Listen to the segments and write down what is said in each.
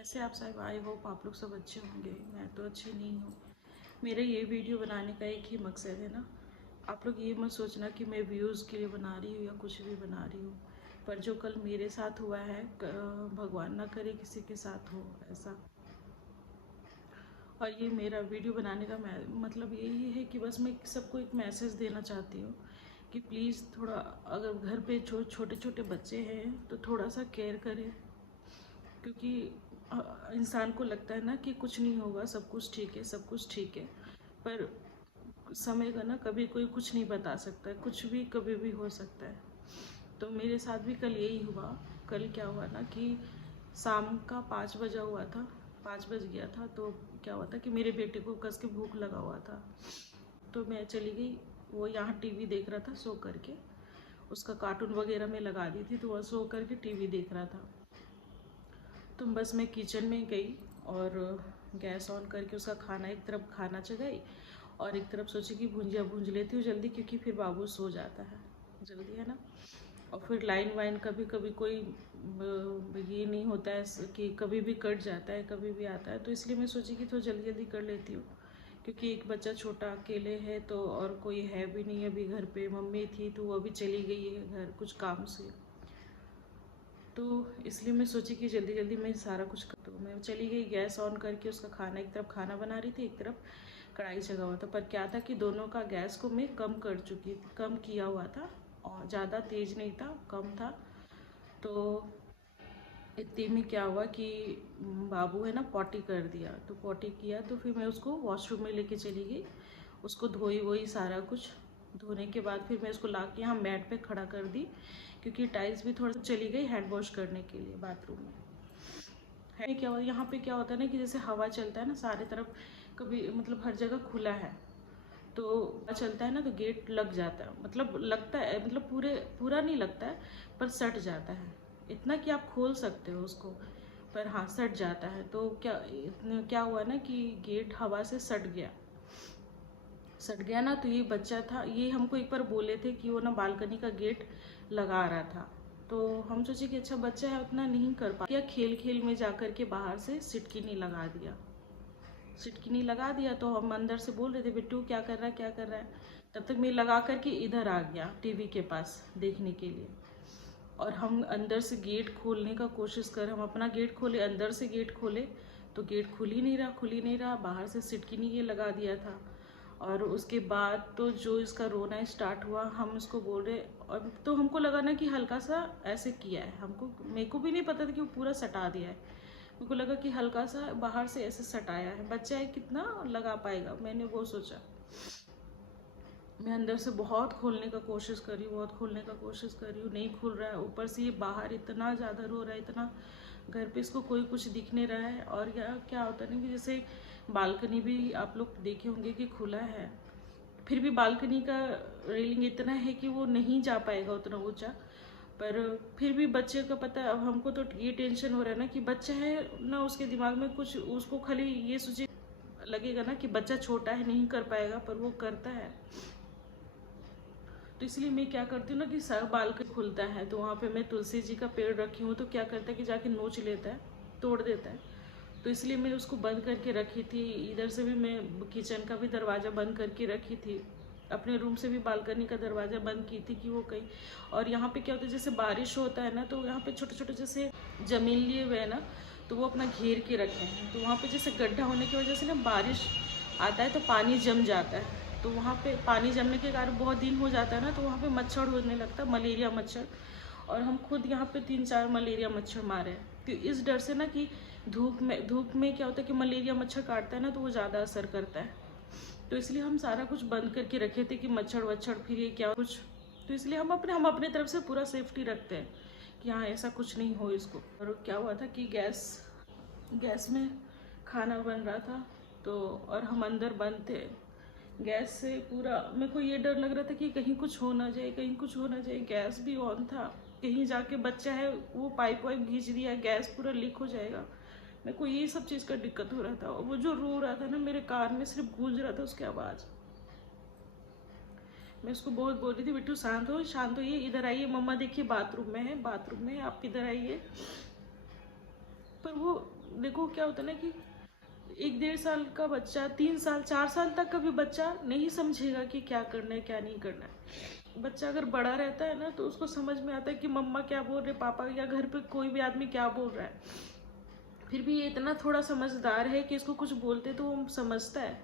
कैसे आप सब? आई होप आप लोग सब अच्छे होंगे। मैं तो अच्छी नहीं हूँ। मेरा ये वीडियो बनाने का एक ही मकसद है ना, आप लोग ये मत सोचना कि मैं व्यूज़ के लिए बना रही हूँ या कुछ भी बना रही हूँ। पर जो कल मेरे साथ हुआ है, भगवान ना करे किसी के साथ हो ऐसा। और ये मेरा वीडियो बनाने का मतलब यही है कि बस मैं सबको एक मैसेज देना चाहती हूँ कि प्लीज़ थोड़ा, अगर घर पे जो छोटे छोटे बच्चे हैं तो थोड़ा सा केयर करें। क्योंकि इंसान को लगता है ना कि कुछ नहीं होगा, सब कुछ ठीक है, सब कुछ ठीक है। पर समय का ना कभी कोई कुछ नहीं बता सकता है, कुछ भी कभी भी हो सकता है। तो मेरे साथ भी कल यही हुआ। कल क्या हुआ ना कि शाम का 5 बजा हुआ था, 5 बज गया था। तो क्या हुआ था कि मेरे बेटे को कस के भूख लगा हुआ था। तो मैं चली गई, वो यहाँ टीवी देख रहा था सो करके, उसका कार्टून वगैरह में लगा दी थी तो वह सो करके टीवी देख रहा था। तो बस मैं किचन में गई और गैस ऑन करके उसका खाना, एक तरफ खाना चढ़ाई और एक तरफ सोची कि भुंजिया भूंज लेती हूँ जल्दी, क्योंकि फिर बाबू सो जाता है जल्दी, है ना। और फिर लाइन वाइन कभी कभी कोई ये नहीं होता है कि कभी भी कट जाता है, कभी भी आता है। तो इसलिए मैं सोची कि थोड़ा जल्दी जल्दी कर लेती हूँ, क्योंकि एक बच्चा छोटा अकेले है तो, और कोई है भी नहीं अभी घर पे। मम्मी थी तो वो अभी चली गई है घर कुछ काम से। तो इसलिए मैं सोची कि जल्दी जल्दी मैं सारा कुछ कर दूँ। मैं चली गई गैस ऑन करके, उसका खाना, एक तरफ खाना बना रही थी, एक तरफ कढ़ाई जगा हुआ था। पर क्या था कि दोनों का गैस को मैं कम किया हुआ था, और ज़्यादा तेज़ नहीं था, कम था। तो इतने में क्या हुआ कि बाबू है ना पॉटी कर दिया। तो पॉटी किया तो फिर मैं उसको वॉशरूम में लेके चली गई, उसको धोई वोई सारा कुछ। धोने के बाद फिर मैं उसको ला के यहाँ मैट पे खड़ा कर दी, क्योंकि टाइल्स भी थोड़ा चली गई हैंड वॉश करने के लिए बाथरूम में। है क्या, यहाँ पे क्या होता है ना कि जैसे हवा चलता है ना सारे तरफ, कभी मतलब हर जगह खुला है तो हवा चलता है ना तो गेट लग जाता है, मतलब लगता है, मतलब पूरा नहीं लगता है, पर सट जाता है। इतना कि आप खोल सकते हो उसको, पर हाँ सट जाता है। तो क्या हुआ ना कि गेट हवा से सट गया ना। तो ये बच्चा था, ये हमको एक बार बोले थे कि वो ना बालकनी का गेट लगा रहा था। तो हम सोचे कि अच्छा बच्चा है उतना नहीं कर पा क्या, खेल खेल में जा कर के बाहर से सिटकिनी लगा दिया। तो हम अंदर से बोल रहे थे बिट्टू क्या कर रहा है, क्या कर रहा है। तब तक मैं लगा करके इधर आ गया टीवी के पास देखने के लिए। और हम अंदर से गेट खोलने का कोशिश कर, हम अपना गेट खोले, अंदर से गेट खोले तो गेट खुल ही नहीं रहा, बाहर से सिटकिनी ये लगा दिया था। और उसके बाद तो जो इसका रोना स्टार्ट हुआ, हम इसको बोल रहे। और तो हमको लगा ना कि हल्का सा ऐसे किया है, मेरे को भी नहीं पता था कि वो पूरा सटा दिया है। मेरे को लगा कि हल्का सा बाहर से ऐसे सटाया है, बच्चा है कितना लगा पाएगा, मैंने वो सोचा। मैं अंदर से बहुत खोलने का कोशिश कर रही हूँ, नहीं खुल रहा है। ऊपर से ये बाहर इतना ज़्यादा रो रहा है, इतना, घर पे इसको कोई कुछ दिख नहीं रहा है। और यह क्या होता है ना कि जैसे बालकनी भी आप लोग देखे होंगे कि खुला है, फिर भी बालकनी का रेलिंग इतना है कि वो नहीं जा पाएगा उतना ऊंचा। पर फिर भी बच्चे का पता है। अब हमको तो ये टेंशन हो रहा है ना कि बच्चा है ना, उसके दिमाग में कुछ, उसको खाली ये सोचे लगेगा ना कि बच्चा छोटा है नहीं कर पाएगा, पर वो करता है। तो इसलिए मैं क्या करती हूँ ना कि सर बालकनी खुलता है तो वहाँ पे मैं तुलसी जी का पेड़ रखी हूँ, तो क्या करता है कि जाके नोच लेता है, तोड़ देता है। तो इसलिए मैं उसको बंद करके रखी थी। इधर से भी मैं किचन का भी दरवाज़ा बंद करके रखी थी, अपने रूम से भी बालकनी का दरवाज़ा बंद की थी कि वो कहीं। और यहाँ पे क्या होता है, जैसे बारिश होता है ना तो यहाँ पे छोटे छोटे जैसे जमीन लिए हुए है ना, तो वो अपना घेर के रखे हैं। तो वहाँ पे जैसे गड्ढा होने की वजह से ना बारिश आता है तो पानी जम जाता है। तो वहाँ पे पानी जमने के कारण बहुत दिन हो जाता है ना, तो वहाँ पे मच्छर होने लगता है, मलेरिया मच्छर। और हम खुद यहाँ पे 3-4 मलेरिया मच्छर मारे हैं। तो इस डर से ना कि धूप में क्या होता है कि मलेरिया मच्छर काटता है ना तो वो ज़्यादा असर करता है। तो इसलिए हम सारा कुछ बंद करके रखे थे कि मच्छर वच्छर फिर ये क्या कुछ। तो इसलिए हम अपने तरफ से पूरा सेफ्टी रखते हैं कि हाँ ऐसा कुछ नहीं हो इसको। और क्या हुआ था कि गैस में खाना बन रहा था तो, और हम अंदर बंद थे गैस से पूरा। मेरे को ये डर लग रहा था कि कहीं कुछ हो ना जाए, कहीं कुछ हो ना जाए। गैस भी ऑन था, कहीं जाके बच्चा है वो पाइप वाइप घींच दिया, गैस पूरा लीक हो जाएगा। मेरे को ये सब चीज़ का दिक्कत हो रहा था। और वो जो रो रहा था ना, मेरे कान में सिर्फ गूंज रहा था उसकी आवाज़। मैं उसको बहुत बोल रही थी बिट्टू शांत हो, ये इधर आइए, मम्मा देखिए बाथरूम में है, आप इधर आइए। पर वो देखो क्या होता है ना कि 1-1.5 साल का बच्चा, 3 साल 4 साल तक का भी बच्चा नहीं समझेगा कि क्या करना है क्या नहीं करना है। बच्चा अगर बड़ा रहता है ना तो उसको समझ में आता है कि मम्मा क्या बोल रहे, पापा या घर पे कोई भी आदमी क्या बोल रहा है। फिर भी ये इतना थोड़ा समझदार है कि इसको कुछ बोलते तो वो समझता है।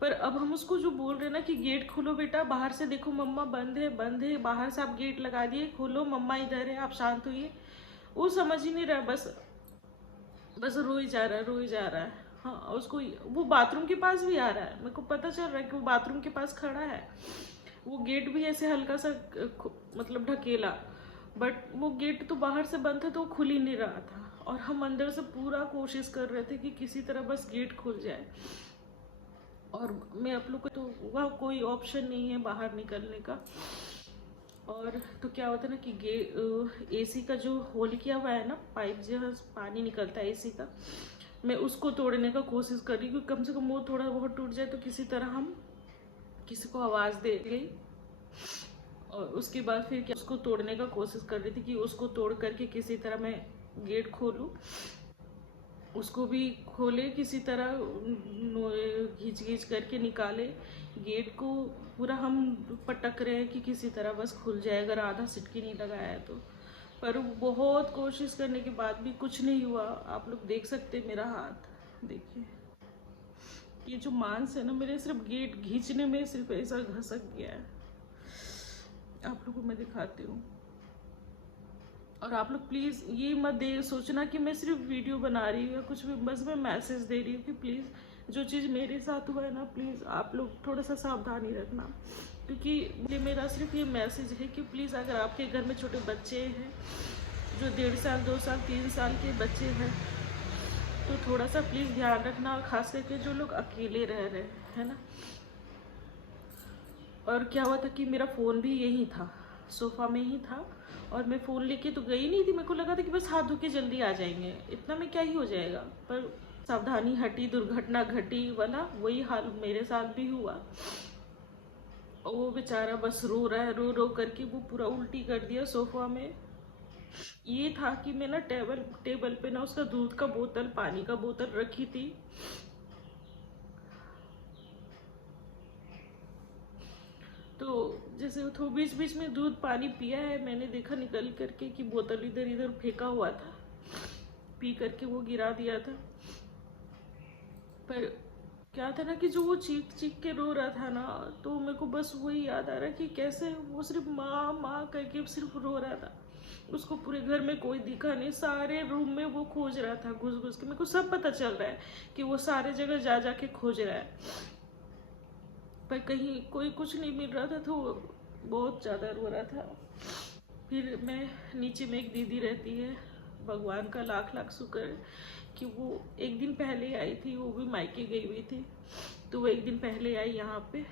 पर अब हम उसको जो बोल रहे हैं ना कि गेट खोलो बेटा, बाहर से देखो मम्मा बंद है बंद है, बाहर से आप गेट लगा दिए, खोलो मम्मा इधर है, आप शांत होइए, वो समझ ही नहीं रहा, बस बस रोई जा रहा है रोई जा रहा है। हाँ, उसको वो बाथरूम के पास भी आ रहा है, मेरे को पता चल रहा है कि वो बाथरूम के पास खड़ा है। वो गेट भी ऐसे हल्का सा मतलब ढकेला, बट वो गेट तो बाहर से बंद था तो वो खुल ही नहीं रहा था, और हम अंदर से पूरा कोशिश कर रहे थे कि किसी तरह बस गेट खुल जाए। और मैं आप लोग को तो वहाँ कोई ऑप्शन नहीं है बाहर निकलने का। और तो क्या होता है ना कि एसी का जो होल किया हुआ है ना, पाइप जो पानी निकलता है एसी का, मैं उसको तोड़ने का कोशिश कर रही हूँ कि कम से कम वो थोड़ा बहुत टूट जाए तो किसी तरह हम किसी को आवाज़ दे गई। और उसके बाद फिर क्या उसको तोड़ने का कोशिश कर रही थी कि उसको तोड़ करके किसी तरह मैं गेट खोलूँ, उसको भी खोले किसी तरह, घींच घींच करके निकाले गेट को। पूरा हम पटक रहे हैं कि किसी तरह बस खुल जाए, अगर आधा सिटकी नहीं लगाया है तो। पर बहुत कोशिश करने के बाद भी कुछ नहीं हुआ। आप लोग देख सकते हैं मेरा हाथ, देखिए ये जो मांस है ना मेरे, सिर्फ गेट खींचने में सिर्फ ऐसा घसक गया है। आप लोगों को मैं दिखाती हूँ। और आप लोग प्लीज़ ये मत दे सोचना कि मैं सिर्फ वीडियो बना रही हूँ या कुछ भी, बस मैं मैसेज दे रही हूँ कि प्लीज़ जो चीज़ मेरे साथ हुआ है ना, प्लीज़ आप लोग थोड़ा सा सावधानी रखना। क्योंकि ये मेरा सिर्फ ये मैसेज है कि प्लीज़ अगर आपके घर में छोटे बच्चे हैं, जो 1.5 साल 2 साल 3 साल के बच्चे हैं, तो थोड़ा सा प्लीज़ ध्यान रखना, खास करके जो लोग अकेले रह रहे हैं ना। और क्या हुआ था कि मेरा फ़ोन भी यही था, सोफ़ा में ही था, और मैं फ़ोन लेके तो गई नहीं थी। मेरे को लगा था कि बस हाथ धो के जल्दी आ जाएंगे, इतना में क्या ही हो जाएगा। पर सावधानी हटी, दुर्घटना घटी वाला वही हाल मेरे साथ भी हुआ। और वो बेचारा बस रो रहा है, रो रो करके वो पूरा उल्टी कर दिया सोफ़ा में। ये था कि मैं ना टेबल पे ना उसका दूध का बोतल, पानी का बोतल रखी थी। तो जैसे तो बीच बीच में दूध पानी पिया है, मैंने देखा निकल करके कि बोतल इधर इधर फेंका हुआ था, पी करके वो गिरा दिया था। पर क्या था ना कि जो वो चीख चीख के रो रहा था ना, तो मेरे को बस वही याद आ रहा कि कैसे वो सिर्फ माँ माँ करके सिर्फ रो रहा था। उसको पूरे घर में कोई दिखा नहीं, सारे रूम में वो खोज रहा था घुस घुस के। मेरे को सब पता चल रहा है कि वो सारे जगह जा जा के खोज रहा है, पर कहीं कोई कुछ नहीं मिल रहा था, तो बहुत ज़्यादा रो रहा था। फिर मैं नीचे में एक दीदी रहती है, भगवान का लाख लाख शुक्र है कि वो एक दिन पहले आई थी, वो भी मायके गई हुई थी, तो वो एक दिन पहले आई यहाँ पे।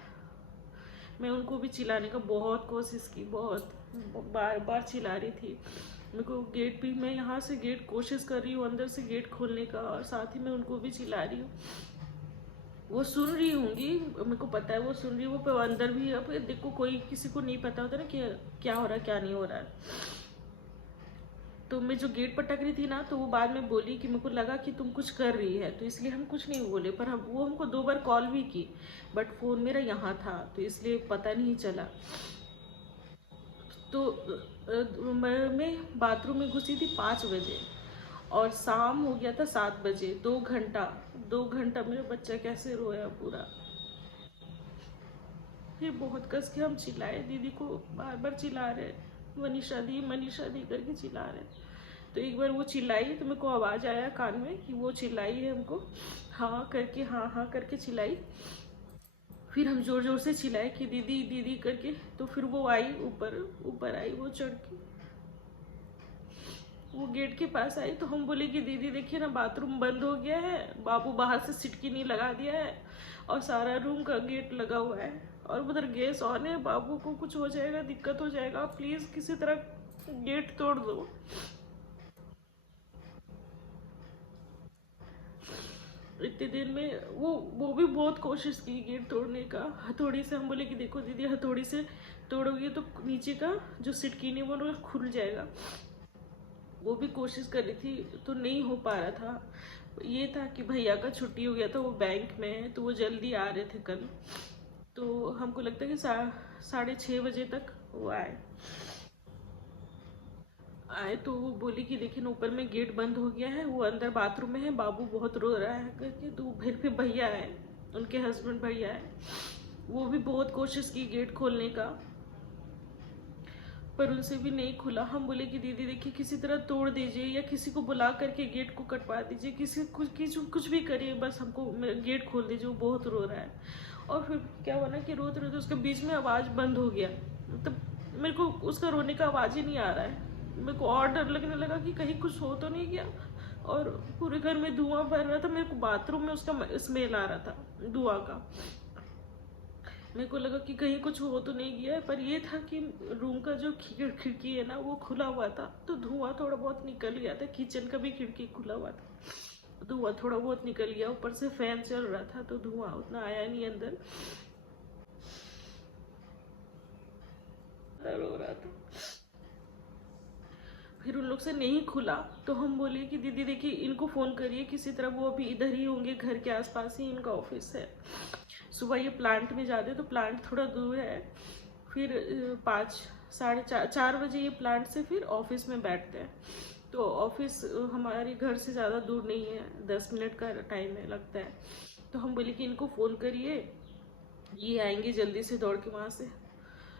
मैं उनको भी चिल्लाने का बहुत कोशिश की, बहुत बार बार चिल्ला रही थी। मेरे को गेट भी, मैं यहाँ से गेट कोशिश कर रही हूँ अंदर से गेट खोलने का, और साथ ही मैं उनको भी चिल्ला रही हूँ। वो सुन रही होंगी, मेरे को पता है वो सुन रही है, वो पे अंदर भी। अब देखो कोई किसी को नहीं पता होता ना कि क्या हो रहा है क्या नहीं हो रहा है। तो मैं जो गेट पर टक रही थी ना, तो वो बाद में बोली कि मेरे को लगा कि तुम कुछ कर रही है, तो इसलिए हम कुछ नहीं बोले। पर हम वो हमको 2 बार कॉल भी की, बट फ़ोन मेरा यहाँ था तो इसलिए पता नहीं चला। तो मैं बाथरूम में घुसी थी 5 बजे, और शाम हो गया था 7 बजे। 2 घंटा मेरा बच्चा कैसे रोया पूरा। फिर बहुत कस के हम चिल्लाए, दीदी को बार बार चिल्ला रहे, मनीषा दी करके चिल्ला रहे। तो एक बार वो चिल्लाई तो मेरे को आवाज़ आया कान में कि वो चिल्लाई है हमको, हाँ हाँ करके चिल्लाई। फिर हम जोर जोर से चिल्लाए कि दीदी दीदी करके। तो फिर वो आई, ऊपर आई, वो चढ़ के वो गेट के पास आई। तो हम बोले कि दीदी देखिए ना, बाथरूम बंद हो गया है, बाबू बाहर से सिटकी नहीं लगा दिया है, और सारा रूम का गेट लगा हुआ है, और उधर गैस ऑन है, बाबू को कुछ हो जाएगा, दिक्कत हो जाएगा, प्लीज़ किसी तरह गेट तोड़ दो। इतने दिन में वो भी बहुत कोशिश की गेट तोड़ने का, हथौड़ी से। हम बोले कि देखो दीदी, हथौड़ी से तोड़ोगी तो नीचे का जो सिटकीनी वो खुल जाएगा। वो भी कोशिश कर रही थी तो नहीं हो पा रहा था। ये था कि भैया का छुट्टी हो गया था, वो बैंक में है, तो वो जल्दी आ रहे थे कल। तो हमको लगता है कि 6:30 बजे तक वो आए तो वो बोली कि देखिए ना, ऊपर में गेट बंद हो गया है, वो अंदर बाथरूम में है, बाबू बहुत रो रहा है करके। तो फिर भैया आए, उनके हस्बैंड भैया आए, वो भी बहुत कोशिश की गेट खोलने का, पर उनसे भी नहीं खुला। हम बोले कि दीदी देखिए, किसी तरह तोड़ दीजिए या किसी को बुला करके गेट को कटवा दीजिए, कुछ भी करिए, बस हमको गेट खोल दीजिए, वो बहुत रो रहा है। और फिर क्या हुआ ना कि रोते रोते उसके बीच में आवाज़ बंद हो गया। मतलब मेरे को उसका रोने का आवाज़ ही नहीं आ रहा है। मेरे को और डर लगने लगा कि कहीं कुछ हो तो नहीं गया। और पूरे घर में धुआं भर रहा था, मेरे को बाथरूम में उसका स्मेल आ रहा था धुआं का। मेरे को लगा कि कहीं कुछ हो तो नहीं गया है, पर ये था कि रूम का जो खिड़की है ना, वो खुला हुआ था, तो धुआं थोड़ा बहुत निकल गया था। किचन का भी खिड़की खुला हुआ था, धुआं थोड़ा बहुत निकल गया। ऊपर से फैन चल रहा था, तो धुआं उतना आया नहीं अंदर। रो रहा था, फिर उन लोग से नहीं खुला। तो हम बोले कि दीदी देखिए, इनको फ़ोन करिए किसी तरह, वो अभी इधर ही होंगे, घर के आसपास ही इनका ऑफिस है। सुबह ये प्लांट में जाते, तो प्लांट थोड़ा दूर है। फिर 4 बजे ये प्लांट से फिर ऑफिस में बैठते हैं। तो ऑफिस हमारे घर से ज़्यादा दूर नहीं है, 10 मिनट का टाइम है लगता है। तो हम बोले कि इनको फ़ोन करिए, ये आएंगे जल्दी से दौड़ के वहाँ से।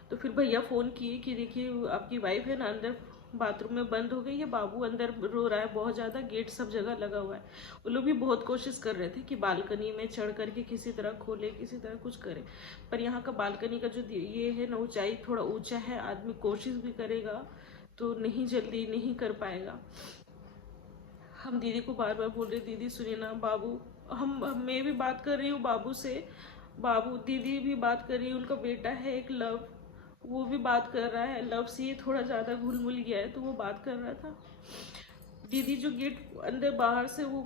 तो फिर भैया फ़ोन किए कि देखिए आपकी वाइफ है ना अंदर बाथरूम में बंद हो गई है, बाबू अंदर रो रहा है बहुत ज़्यादा, गेट सब जगह लगा हुआ है। वो लोग भी बहुत कोशिश कर रहे थे कि बालकनी में चढ़ करके किसी तरह खोले, किसी तरह कुछ करे। पर यहाँ का बालकनी का जो ये है ना, ऊंचाई थोड़ा ऊंचा है, आदमी कोशिश भी करेगा तो नहीं, जल्दी नहीं कर पाएगा। हम दीदी को बार बार बोल रहे, दीदी सुनिए ना, बाबू, मैं भी बात कर रही हूँ बाबू से, बाबू दीदी भी बात कर रही है, उनका बेटा है एक लव, वो भी बात कर रहा है। लव से ये थोड़ा ज़्यादा घुल मिल गया है, तो वो बात कर रहा था। दीदी जो गेट अंदर बाहर से वो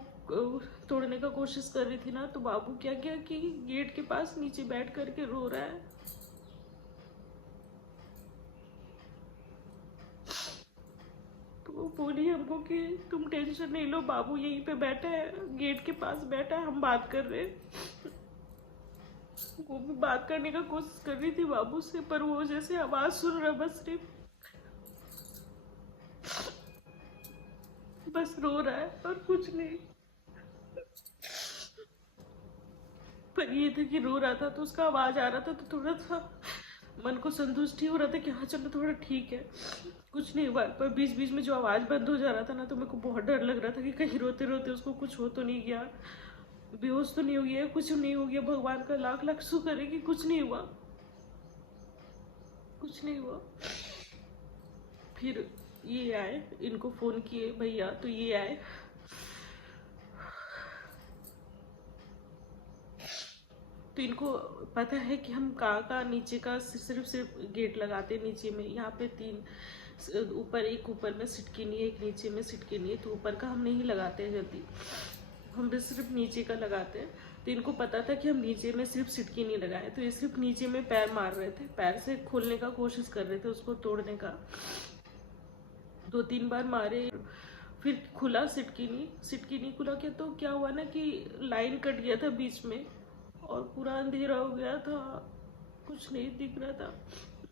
तोड़ने का कोशिश कर रही थी ना, तो बाबू क्या किया कि गेट के पास नीचे बैठ करके रो रहा है। तो वो बोली हमको कि तुम टेंशन नहीं लो, बाबू यहीं पे बैठा है, गेट के पास बैठा है, हम बात कर रहे हैं। वो भी बात करने का कोशिश कर रही थी बाबू से, पर वो जैसे आवाज सुन रहा, बस रो रहा है और कुछ नहीं। पर ये था कि रो रहा था तो उसका आवाज आ रहा था, तो थोड़ा सा मन को संतुष्टि हो रहा था कि हाँ चलो थोड़ा ठीक है, कुछ नहीं हुआ। पर बीच बीच में जो आवाज बंद हो जा रहा था ना, तो मेरे को बहुत डर लग रहा था कि कहीं रोते रोते उसको कुछ हो तो नहीं गया, बेहोश तो नहीं हो गया, कुछ नहीं हो गया। भगवान का लाख लाख शुक्र है कि कुछ नहीं हुआ, कुछ नहीं हुआ। फिर ये आए, इनको फोन किए भैया, तो ये आए। तो इनको पता है कि हम कहाँ नीचे का सिर्फ गेट लगाते हैं नीचे में। यहाँ पे 3 ऊपर, एक ऊपर में सिटकिनी है, एक नीचे में सिटकिनी है, तो ऊपर का हम नहीं लगाते हैं जल्दी, हम भी सिर्फ नीचे का लगाते हैं। तो इनको पता था कि हम नीचे में सिर्फ सिटकिनी लगाए, तो ये सिर्फ नीचे में पैर मार रहे थे, पैर से खोलने का कोशिश कर रहे थे, उसको तोड़ने का। 2-3 बार मारे, फिर खुला सिटकिनी खुला। क्या तो क्या हुआ ना कि लाइन कट गया था बीच में, और पूरा अंधेरा हो गया था, कुछ नहीं दिख रहा था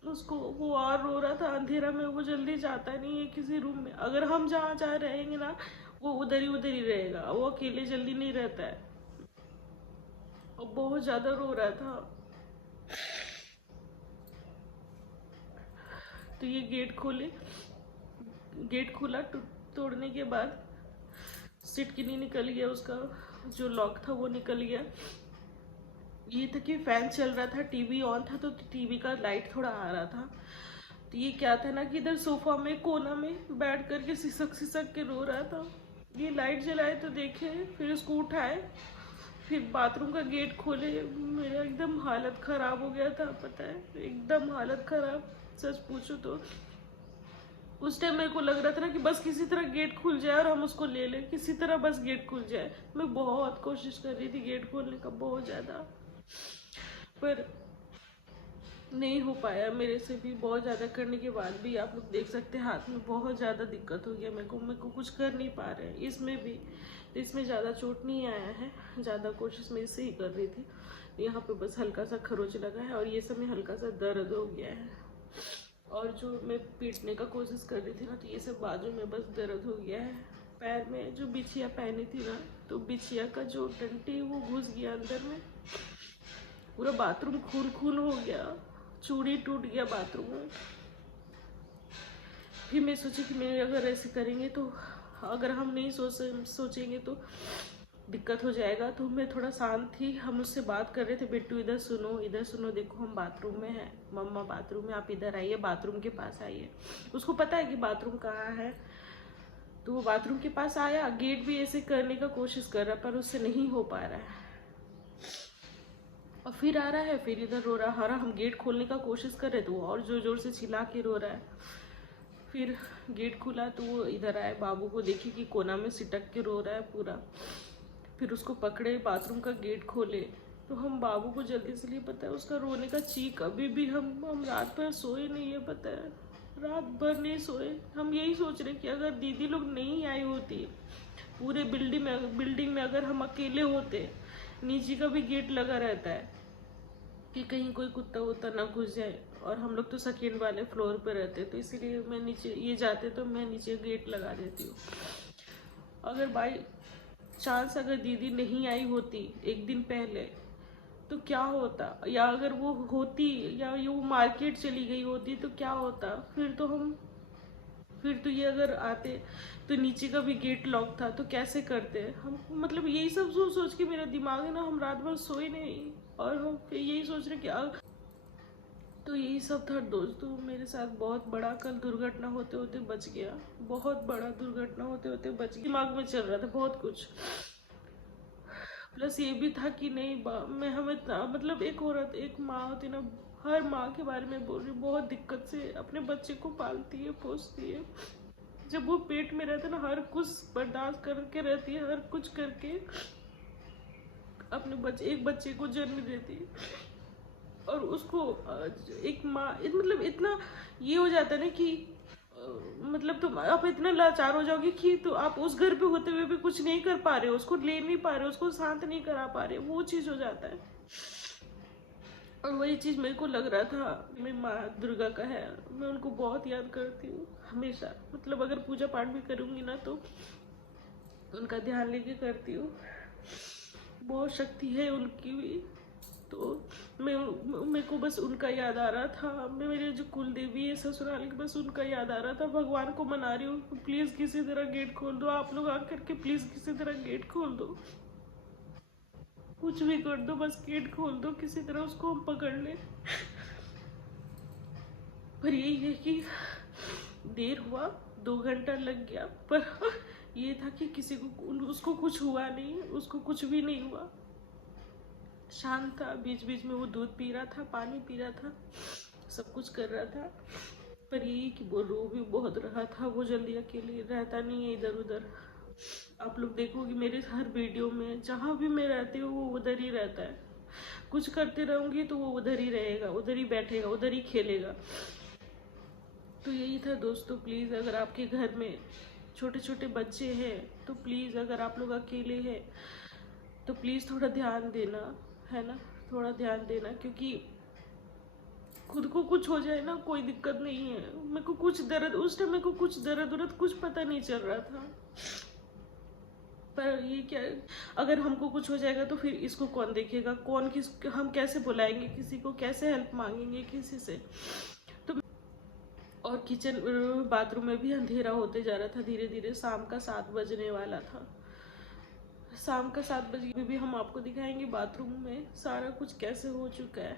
उसको। वो और रो रहा था अंधेरा में, वो जल्दी जाता नहीं है किसी रूम में। अगर हम जहाँ जहाँ रहेंगे ना, वो उधर ही रहेगा, वो अकेले जल्दी नहीं रहता है। और बहुत ज्यादा रो रहा था। तो ये गेट खुला, तोड़ने के बाद सिटकिनी निकल गया, उसका जो लॉक था वो निकल गया। ये था कि फैन चल रहा था, टीवी ऑन था, तो टीवी का लाइट थोड़ा आ रहा था। तो ये क्या था ना कि इधर सोफा में कोना में बैठ करके सिसक सिसक के रो रहा था। ये लाइट जलाए तो देखे, फिर उसको उठाए, फिर बाथरूम का गेट खोले। मेरा एकदम हालत खराब हो गया था, पता है, एकदम हालत खराब, सच पूछो तो। उस टाइम मेरे को लग रहा था ना कि बस किसी तरह गेट खुल जाए और हम उसको ले लें, किसी तरह बस गेट खुल जाए। मैं बहुत कोशिश कर रही थी गेट खोलने का, बहुत ज़्यादा, पर नहीं हो पाया मेरे से भी। बहुत ज़्यादा करने के बाद भी आप लोग देख सकते हैं, हाथ में बहुत ज़्यादा दिक्कत हो गया मेरे को कुछ कर नहीं पा रहे हैं। इसमें भी तो इसमें ज़्यादा चोट नहीं आया है, ज़्यादा कोशिश मैं इससे ही कर रही थी। यहाँ पे बस हल्का सा खरोच लगा है और ये सब में हल्का सा दर्द हो गया है। और जो मैं पीटने का कोशिश कर रही थी ना, तो ये सब बाजू में बस दर्द हो गया है। पैर में जो बिछिया पहनी थी ना, तो बिछिया का जो डंटी वो घुस गया अंदर में, पूरा बाथरूम खून खून हो गया, चूड़ी टूट गया बाथरूम में। फिर मैं सोची कि मैं अगर ऐसे करेंगे तो, अगर हम नहीं सोचेंगे तो दिक्कत हो जाएगा। तो मैं थोड़ा शांत थी, हम उससे बात कर रहे थे, बेटू इधर सुनो, देखो हम बाथरूम में हैं, मम्मा बाथरूम में, आप इधर आइए, बाथरूम के पास आइए। उसको पता है कि बाथरूम कहाँ है, तो वो बाथरूम के पास आया, गेट भी ऐसे करने का कोशिश कर रहा पर उससे नहीं हो पा रहा है। और फिर आ रहा है, फिर इधर रो रहा है, हम गेट खोलने का कोशिश कर रहे तो वो और जोर जोर से चिल्ला के रो रहा है। फिर गेट खुला तो वो इधर आए, बाबू को देखे कि कोना में सिटक के रो रहा है पूरा। फिर उसको पकड़े, बाथरूम का गेट खोले, तो हम बाबू को जल्दी से लिए, पता है उसका रोने का चीख अभी भी, हम रात भर सोए नहीं है, पता है रात भर नहीं सोए। हम यही सोच रहे कि अगर दीदी लोग नहीं आई होती, पूरे बिल्डिंग में अगर हम अकेले होते, नीचे का भी गेट लगा रहता है कि कहीं कोई कुत्ता वुत्ता ना घुस जाए, और हम लोग तो सेकेंड वाले फ्लोर पे रहते, तो इसीलिए मैं नीचे ये जाते तो मैं नीचे गेट लगा देती हूँ। अगर बाई चांस अगर दीदी नहीं आई होती एक दिन पहले तो क्या होता, या अगर वो होती या ये वो मार्केट चली गई होती तो क्या होता। फिर तो ये अगर आते तो नीचे का भी गेट लॉक था तो कैसे करते हम। मतलब यही सब सोच सोच के मेरा दिमाग है ना, हम रात भर सोए नहीं, और हम फिर यही सोच रहे कि तो यही सब था दोस्तों मेरे साथ। बहुत बड़ा कल दुर्घटना होते होते बच गया, बहुत बड़ा दुर्घटना होते होते बच गया। दिमाग में चल रहा था बहुत कुछ, प्लस ये भी था कि नहीं मैं हमें मतलब एक औरत, एक माँ होती ना, हर माँ के बारे में बोल रही हूँ, बहुत दिक्कत से अपने बच्चे को पालती है, पोसती है। जब वो पेट में रहता है ना, हर कुछ बर्दाश्त करके रहती है, हर कुछ करके अपने एक बच्चे को जन्म देती है। और उसको एक माँ मतलब इतना ये हो जाता है ना कि मतलब तुम आप इतना लाचार हो जाओगे कि तो आप उस घर पे होते हुए भी कुछ नहीं कर पा रहे हो, उसको ले नहीं पा रहे हो, उसको शांत नहीं करा पा रहे, वो चीज हो जाता है। और वही चीज मेरे को लग रहा था, मेरी माँ दुर्गा का है, मैं उनको बहुत याद करती हूँ हमेशा। मतलब अगर पूजा पाठ भी करूंगी ना तो उनका ध्यान लेके करती हूँ, बहुत शक्ति है उनकी भी। तो मेरे को बस उनका याद आ रहा था, मेरे जो कुल देवी है ससुराल की, बस उनका याद आ रहा था। भगवान को मना रही हूँ, प्लीज किसी तरह गेट खोल दो, आप लोग आकर के प्लीज किसी तरह गेट खोल दो, कुछ भी कर दो, बस गेट खोल दो, किसी तरह उसको हम पकड़ ले। पर यही है कि देर हुआ, 2 घंटा लग गया, पर ये था कि किसी को उसको कुछ हुआ नहीं, उसको कुछ भी नहीं हुआ, शांत था। बीच बीच में वो दूध पी रहा था, पानी पी रहा था, सब कुछ कर रहा था। पर यही कि वो रो भी बहुत रहा था, वो जल्दी अकेले रहता नहीं है इधर उधर। आप लोग देखोगे मेरे हर वीडियो में, जहाँ भी मैं रहती हूँ वो उधर ही रहता है। कुछ करते रहूंगी तो वो उधर ही रहेगा, उधर ही बैठेगा, उधर ही खेलेगा। तो यही था दोस्तों, प्लीज़ अगर आपके घर में छोटे छोटे बच्चे हैं तो प्लीज़, अगर आप लोग अकेले हैं तो प्लीज़ थोड़ा ध्यान देना, है ना, थोड़ा ध्यान देना। क्योंकि खुद को कुछ हो जाए ना कोई दिक्कत नहीं है, मेरे को कुछ दर्द उस टाइम, मेरे को कुछ दर्द कुछ पता नहीं चल रहा था। पर ये क्या, अगर हमको कुछ हो जाएगा तो फिर इसको कौन देखेगा, हम कैसे बुलाएंगे किसी को, कैसे हेल्प मांगेंगे किसी से। तो और किचन बाथरूम में भी अंधेरा होते जा रहा था धीरे धीरे, शाम का 7 बजने वाला था। शाम का 7 बजे भी हम आपको दिखाएंगे बाथरूम में सारा कुछ कैसे हो चुका है।